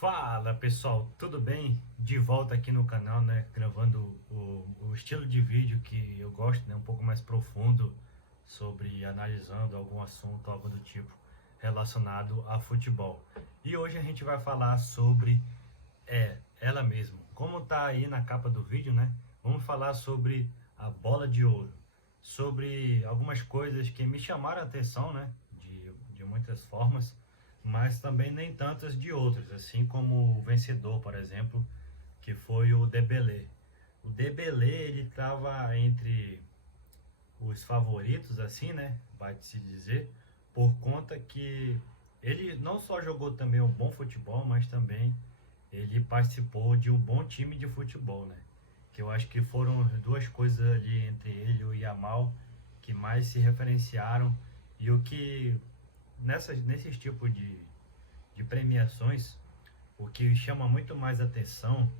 Fala pessoal, tudo bem? De volta aqui no canal, né? Gravando o estilo de vídeo que eu gosto, né? Um pouco mais profundo sobre analisando algum assunto, algo do tipo relacionado a futebol. E hoje a gente vai falar sobre ela mesma. Como tá aí na capa do vídeo, né? Vamos falar sobre a bola de ouro, sobre algumas coisas que me chamaram a atenção, né? De muitas formas, mas também nem tantas de outras, assim como o vencedor, por exemplo, que foi o Dembélé. O Dembélé, ele estava entre os favoritos, assim, né? Vai se dizer, por conta que ele não só jogou também um bom futebol, mas também ele participou de um bom time de futebol, né? Que eu acho que foram duas coisas ali entre ele e o Yamal que mais se referenciaram e o que nesses tipos de premiações, o que chama muito mais atenção,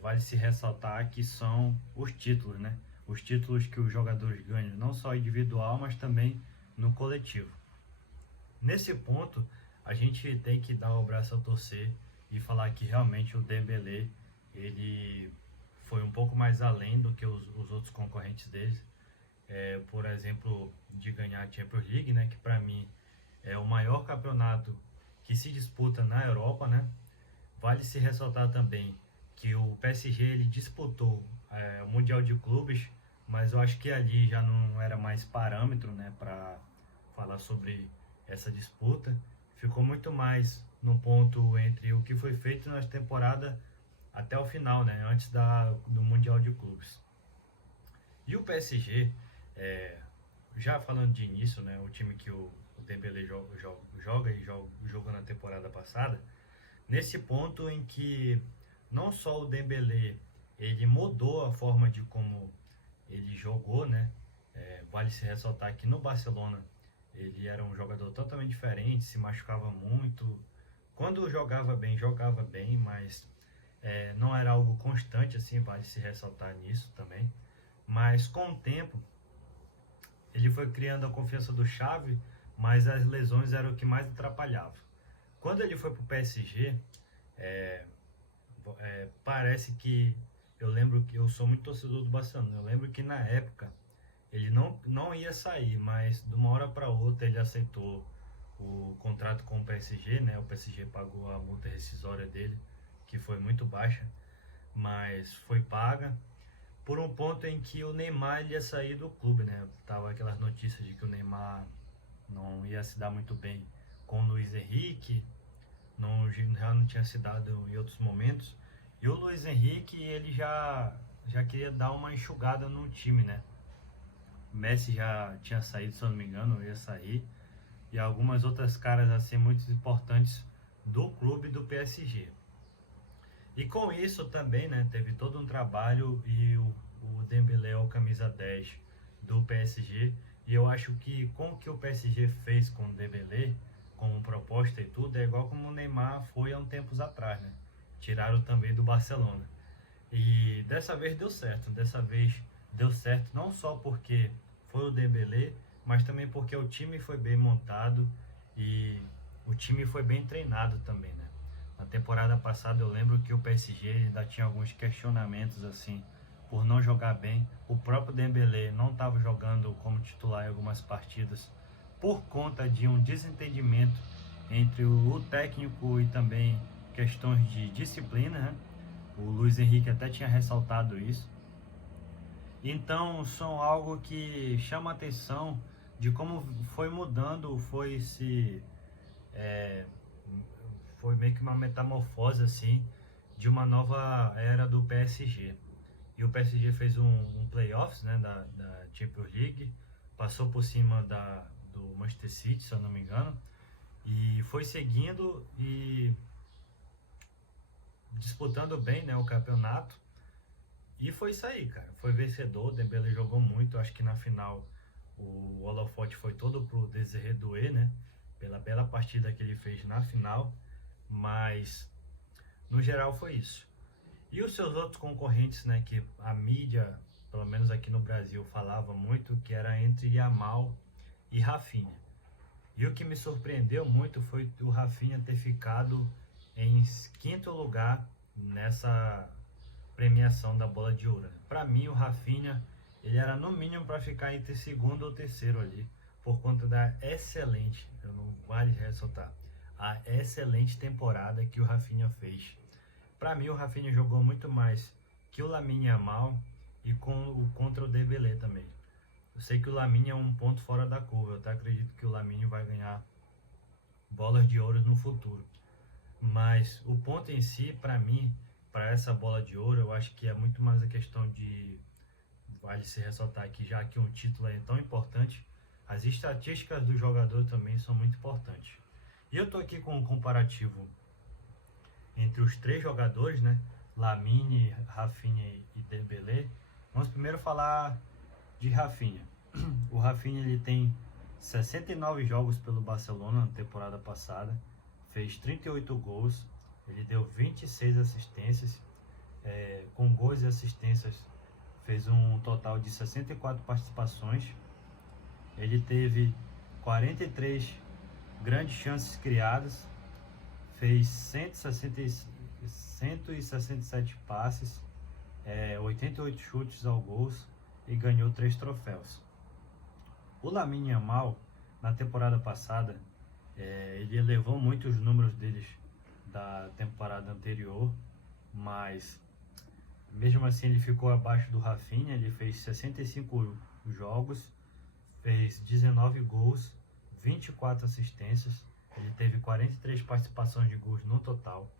vale se ressaltar que são os títulos, né? Os títulos que os jogadores ganham, não só individual, mas também no coletivo. Nesse ponto, a gente tem que dar o braço a torcer e falar que realmente o Dembélé, ele foi um pouco mais além do que os outros concorrentes deles. Por exemplo, de ganhar a Champions League, né, que para mim é o maior campeonato que se disputa na Europa, né? Vale se ressaltar também que o PSG ele disputou o Mundial de Clubes, mas eu acho que ali já não era mais parâmetro, né, para falar sobre essa disputa. Ficou muito mais no ponto entre o que foi feito na temporada até o final, né, antes do Mundial de Clubes. E o PSG, é, já falando de início, né, o time que o Dembélé jogou na temporada passada, nesse ponto em que não só o Dembélé ele mudou a forma de como ele jogou, né? Vale se ressaltar que no Barcelona ele era um jogador totalmente diferente, se machucava muito. Quando jogava bem, mas não era algo constante assim, vale se ressaltar nisso também. Mas com o tempo ele foi criando a confiança do Xavi, mas as lesões eram o que mais atrapalhava. Quando ele foi para o PSG, é, parece que eu lembro que eu sou muito torcedor do Barcelona. Eu lembro que na época ele não ia sair, mas de uma hora para outra ele aceitou o contrato com o PSG, né? O PSG pagou a multa rescisória dele, que foi muito baixa, mas foi paga por um ponto em que o Neymar ia sair do clube, né? Tava aquelas notícias de que o Neymar não ia se dar muito bem com o Luiz Henrique, já não tinha se dado em outros momentos. E o Luiz Henrique, ele já queria dar uma enxugada no time, né? O Messi já tinha saído, se eu não me engano, ia sair. E algumas outras caras assim muito importantes do clube do PSG. E com isso também, né, teve todo um trabalho e o Dembélé é o camisa 10 do PSG. E eu acho que com o que o PSG fez com o Dembélé, com proposta e tudo, é igual como o Neymar foi há uns tempos atrás, né? Tiraram também do Barcelona. E dessa vez deu certo. Dessa vez deu certo não só porque foi o Dembélé, mas também porque o time foi bem montado e o time foi bem treinado também, né? Na temporada passada eu lembro que o PSG ainda tinha alguns questionamentos assim por não jogar bem. O próprio Dembélé não estava jogando como titular em algumas partidas por conta de um desentendimento entre o técnico e também questões de disciplina, né? O Luiz Henrique até tinha ressaltado isso. Então, são algo que chama a atenção de como foi mudando, é, foi meio que uma metamorfose assim de uma nova era do PSG. E o PSG fez um playoffs, né, da Champions League, passou por cima do Manchester City, se eu não me engano, e foi seguindo e disputando bem, né, o campeonato. E foi isso aí, cara. Foi vencedor, o Dembélé jogou muito. Acho que na final o holofote foi todo pro Désiré Doué, né? Pela bela partida que ele fez na final. Mas no geral foi isso. E os seus outros concorrentes, né? Que a mídia, pelo menos aqui no Brasil, falava muito que era entre Yamal e Rafinha. E o que me surpreendeu muito foi o Rafinha ter ficado em quinto lugar nessa premiação da Bola de Ouro, né? Para mim, o Rafinha, ele era no mínimo para ficar entre segundo ou terceiro ali, por conta da excelente, eu não vale ressaltar, a excelente temporada que o Rafinha fez. Para mim, o Rafinha jogou muito mais que o Lamine Yamal e contra o Dembélé também. Eu sei que o Lamine é um ponto fora da curva, eu até acredito que o Lamine vai ganhar bolas de ouro no futuro. Mas o ponto em si, para mim, para essa bola de ouro, eu acho que é muito mais a questão de, vale se ressaltar aqui, já que um título é tão importante, as estatísticas do jogador também são muito importantes. E eu tô aqui com um comparativo entre os três jogadores, né? Lamine, Rafinha e Dembélé. Vamos primeiro falar de Rafinha. O Rafinha, ele tem 69 jogos pelo Barcelona na temporada passada, fez 38 gols, ele deu 26 assistências, com gols e assistências fez um total de 64 participações. Ele teve 43 grandes chances criadas, fez 167 passes, 88 chutes ao gol e ganhou 3 troféus. O Lamine Yamal, na temporada passada, ele elevou muito os números deles da temporada anterior, mas mesmo assim ele ficou abaixo do Rafinha. Ele fez 65 jogos, fez 19 gols, 24 assistências, ele teve 43 participações de gols no total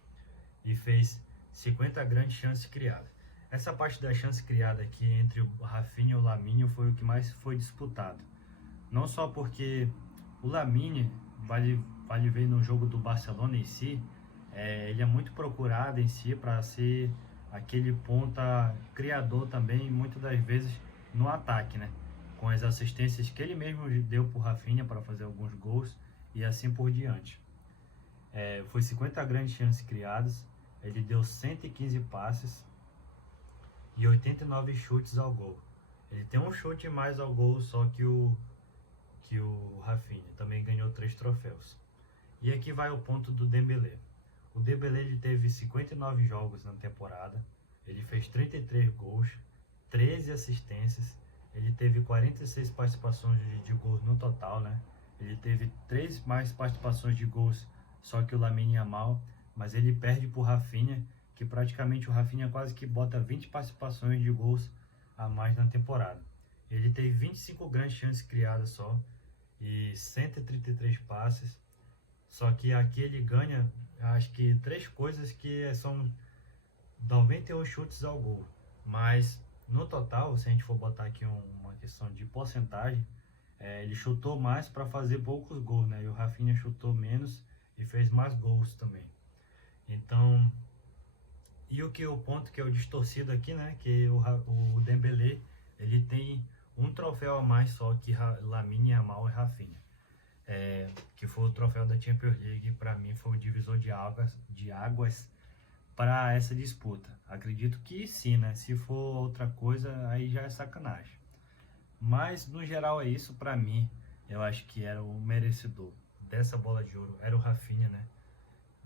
e fez 50 grandes chances criadas. Essa parte da chance criada aqui entre o Rafinha e o Lamine foi o que mais foi disputado. Não só porque o Lamine, vale ver no jogo do Barcelona em si, ele é muito procurado em si para ser aquele ponta criador também, muitas das vezes no ataque, né? Com as assistências que ele mesmo deu para o Rafinha para fazer alguns gols e assim por diante. Foi 50 grandes chances criadas, ele deu 115 passes e 89 chutes ao gol. Ele tem um chute mais ao gol só que o Rafinha, também ganhou 3 troféus. E aqui vai o ponto do Dembélé. O Dembélé, ele teve 59 jogos na temporada, ele fez 33 gols, 13 assistências, ele teve 46 participações de gols no total, né? Ele teve 3 mais participações de gols só que o Lamine Yamal, mas ele perde para o Rafinha, que praticamente o Rafinha quase que bota 20 participações de gols a mais na temporada. Ele teve 25 grandes chances criadas só e 133 passes, só que aqui ele ganha, acho que 3 coisas que são 91 chutes ao gol, mas no total, se a gente for botar aqui uma questão de porcentagem, ele chutou mais para fazer poucos gols, né? E o Rafinha chutou menos e fez mais gols também. Então, e o ponto que é o distorcido aqui, né? Que o Dembélé, ele tem um troféu a mais só que Lamine Yamal e Rafinha. Que foi o troféu da Champions League. Para mim foi o divisor de águas para essa disputa. Acredito que sim, né? Se for outra coisa, aí já é sacanagem. Mas no geral é isso. Para mim, eu acho que era o merecedor dessa bola de ouro, era o Rafinha, né?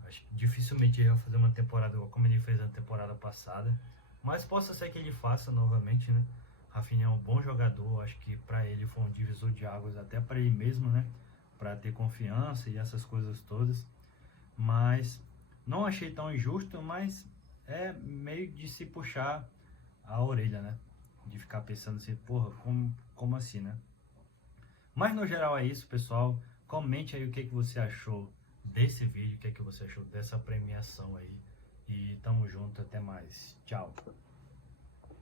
Acho que dificilmente ele vai fazer uma temporada como ele fez na temporada passada, mas possa ser que ele faça novamente, né? Rafinha é um bom jogador, acho que para ele foi um divisor de águas, até para ele mesmo, né? Para ter confiança e essas coisas todas. Mas não achei tão injusto, mas é meio de se puxar a orelha, né? De ficar pensando assim, porra, como assim, né? Mas no geral é isso, pessoal. Comente aí o que você achou desse vídeo, o que você achou dessa premiação aí. E tamo junto, até mais. Tchau.